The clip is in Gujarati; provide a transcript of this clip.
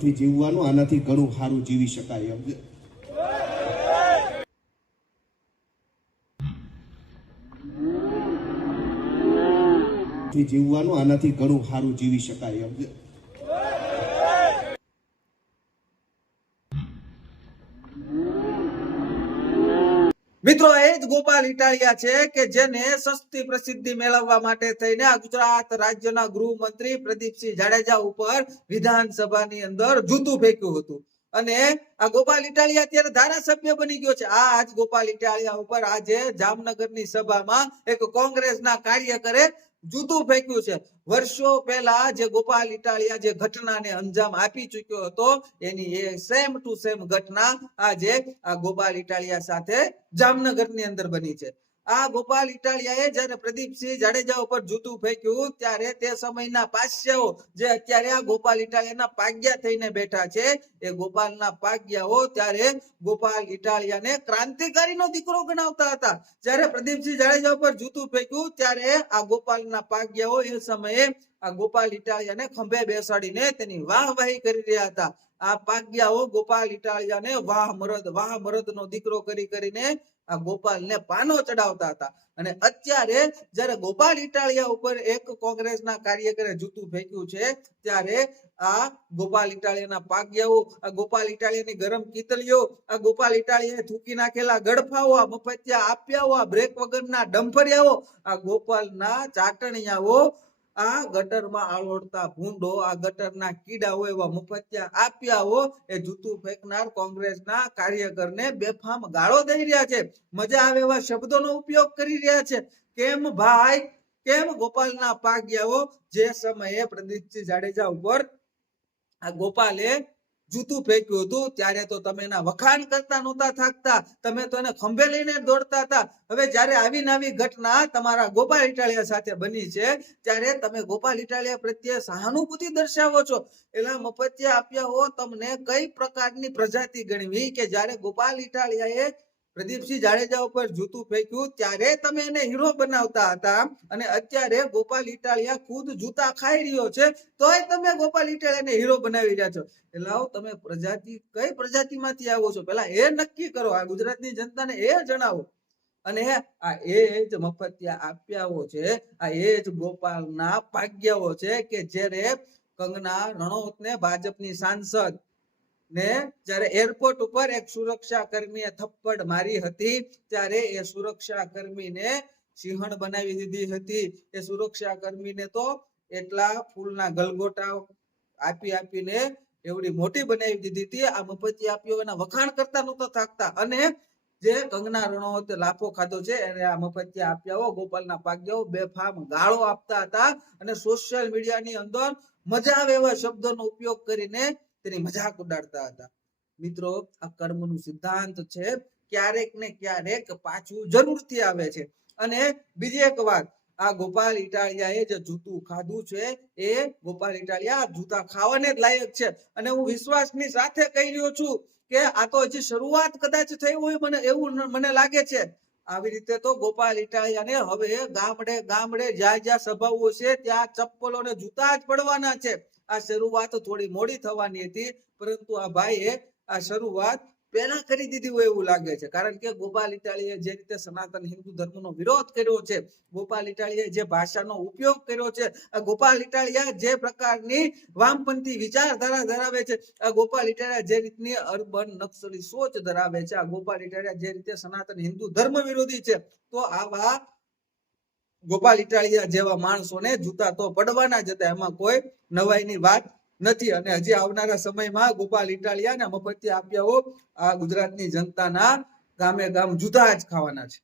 થી જીવવાનું, આનાથી ઘણું સારું જીવી શકાય એમ થી જીવવાનું, આનાથી ઘણું સારું જીવી શકાય એમ છે મિત્રો, એ ગોપાલ ઇટાલિયા છે કે જેને સસ્તી પ્રસિદ્ધિ મેળવવા માટે થઈને ગુજરાત રાજ્યના ગૃહમંત્રી પ્રદીપસિંહ જાડેજા ઉપર વિધાનસભાની અંદર જૂતું ફેંક્યું હતું. અને આ ગોપાલ ઇટાલિયા અત્યારે ધારાસભ્ય બની ગયો છે. આ આજ ગોપાલ ઇટાલિયા ઉપર આજે જામનગરની સભામાં એક કોંગ્રેસના કાર્યકરે જૂતું ફેંક્યું છે. વર્ષો પહેલા જે ગોપાલ ઇટાલિયા જે ઘટનાને અંજામ આપી ચુક્યો હતો, એની એ સેમ ટુ સેમ ઘટના આજે આ ગોપાલ ઇટાલિયા સાથે જામનગરની અંદર બની છે. આ ગોપાલ ઇટાલિયાએ જ્યારે પ્રદીપસિંહ જાડેજા ઉપર જૂતું ફેંક્યું, ત્યારે તે સમયના પાસ્યાઓ જે અત્યારે આ ગોપાલ ઇટાલિયાના પાગ્યા થઈને બેઠા છે, એ ગોપાલના પાગ્યાઓ ત્યારે ગોપાલ ઇટાલિયાને ક્રાંતિકારીનો દીકરો ગણાવતા હતા. જ્યારે પ્રદીપસિંહ જાડેજા ઉપર જૂતું ફેંક્યું, ત્યારે આ ગોપાલના પાગ્યાઓ એ સમયે આ ગોપાલ ઇટાલિયાને ખંભે બેસાડીને તેની વાહવાહી કરી રહ્યા હતા. આ પાગ્યાઓ ગોપાલ ઇટાલિયાને, વાહ મરદ વાહ મરદ નો દીકરો કરી કરીને આ ગોપાલને પાનો ચડાવતા હતા. અને અત્યારે જ્યારે ગોપાલ ઇટાળિયા ઉપર એક કોંગ્રેસના કાર્યકરે જૂતું ફેંક્યું છે, ત્યારે આ ગોપાલ ઇટાળિયાના પાગ્યાઓ, આ ગોપાલ ઇટાળિયાની ગરમ કીતલીઓ આ ગોપાલ ઇટાળિયાએ થૂકી નાખેલા ગડફાઓ, આ મફતિયા આપ્યાઓ, આ બ્રેક વગરના ડંફરિયાઓ, આ ગોપાલના ચાટણિયાઓ આ ગટરમાં આળોડતા ભૂંડો, આ ગટરના કીડાઓ એવા મુફતિયા આપ્યાઓ, એ જૂતું ફેંકનાર કોંગ્રેસના કાર્યકરને બેફામ ગાળો દઈ રહ્યા છે. મજા આવે એવા શબ્દોનો ઉપયોગ કરી રહ્યા છે. કેમ ભાઈ? કેમ ગોપાલના પાગ્યાઓ? જે સમયે પ્રદીપસિંહ જાડેજા ઉપર આ ગોપાલે જૂતું ફેંક્યું હતું, ત્યારે તો તમે એના વખાણ કરતા નહોતા થાકતા. તમે તો એને ખંભે લઈને દોડતા હતા. હવે જ્યારે આવી નવી ઘટના તમારા ગોપાલ ઇટાલિયા સાથે બની છે, ત્યારે તમે ગોપાલ ઇટાલિયા પ્રત્યે સહાનુભૂતિ દર્શાવો છો. એલા મફતિયા આપ્યા હો તમને કઈ પ્રકારની પ્રજાતિ ગણવી? કે જ્યારે ગોપાલ ઇટાલિયાએ પ્રદીપસિંહ જાડેજા ઉપર જૂતું ફેંક્યું, ત્યારે તમે એને હીરો બનાવતા હતા. અને અત્યારે ગોપાલ ઇટાલિયા ખુદ જૂતા ખાઈ રહ્યો છે, તોય તમે ગોપાલ ઇટાલિયાને હીરો બનાવી રહ્યા છો. એટલે તમે પ્રજાતિ, કઈ પ્રજાતિમાંથી આવો છો? પેલા એ નક્કી કરો, આ ગુજરાતની જનતાને એ જણાવો. અને આ એ જ મફતિયા આપ્યાઓ છે, આ એ જ ગોપાલના પાગ્યાઓ છે કે જ્યારે કંગના રણોતને ભાજપની સાંસદ ને જ્યારે એરપોર્ટ ઉપર એક સુરક્ષા કર્મીએ થપ્પડ મારી હતી, ત્યારે એ સુરક્ષા કર્મીને સિંહણ બનાવી દીધી હતી. એ સુરક્ષા કર્મીને તો એટલા ફૂલના ગલગોટા આપી આપીને એવડી મોટી બનાવી દીધી હતી. આ મફતી આપ્યો એના વખાણ કરતા નહોતા થાકતા. અને જે કંગના રણૌતે લાફો ખાધો છે, એને આ મફતિયા આપ્યાઓ ગોપાલના પાગ્યાઓ બેફામ ગાળો આપતા હતા. અને સોશિયલ મીડિયાની અંદર મજા આવે એવા શબ્દોનો ઉપયોગ કરીને તેની મજાક ઉડાડતા હતા. મિત્રો, આ કર્મનું સિદ્ધાંત છે, ક્યારેક ને ક્યારેક પાછું જરૂરથી આવે છે. અને બીજી એક વાત, આ ગોપાલ ઇટાલિયાએ જે જૂતું ખાધું છે, એ ગોપાલ ઇટાલિયા જૂતા ખાવાને જ લાયક છે. અને હું વિશ્વાસની સાથે કહી રહ્યો છું કે આ તો હજી શરૂઆત કદાચ થઈ હોય, મને એવું મને લાગે છે આવી રીતે તો ગોપાલ ઇટાલિયાને હવે ગામડે ગામડે જ્યાં જ્યાં સભાઓ છે, ત્યાં ચપ્પલો ને જૂતા જ પડવાના છે. આ શરૂઆત થોડી મોડી થવાની હતી, પરંતુ આ ભાઈએ આ શરૂઆત પહેલા કરી દીધી હોય એવું લાગે છે. કારણ કે ગોપાલ ઇટાળીએ જે રીતે સનાતન હિન્દુ ધર્મનો વિરોધ કર્યો છે, ગોપાલ ઇટાળીએ જે ભાષાનો ઉપયોગ કર્યો છે ગોપાલ ઇટાળીયા જે પ્રકારની વામપંથી વિચારધારા ધરાવે છે, આ ગોપાલ ઇટાળીયા જે રીતની અર્બન નક્સલી સોચ ધરાવે છે, આ ગોપાલ ઇટાળીયા જે રીતે સનાતન હિન્દુ ધર્મ વિરોધી છે, તો આવા ગોપાલ ઇટાળીયા જેવા માણસોને જૂતા તો પડવાના જ હતા. એમાં કોઈ નવાઈની વાત નથી. અને હજી આવનારા સમયમાં ગોપાલ ઇટાલિયા ને મફતિયા આપ્યાઓ આ ગુજરાતની જનતાના ગામે ગામ જુદા જ ખાવાના છે.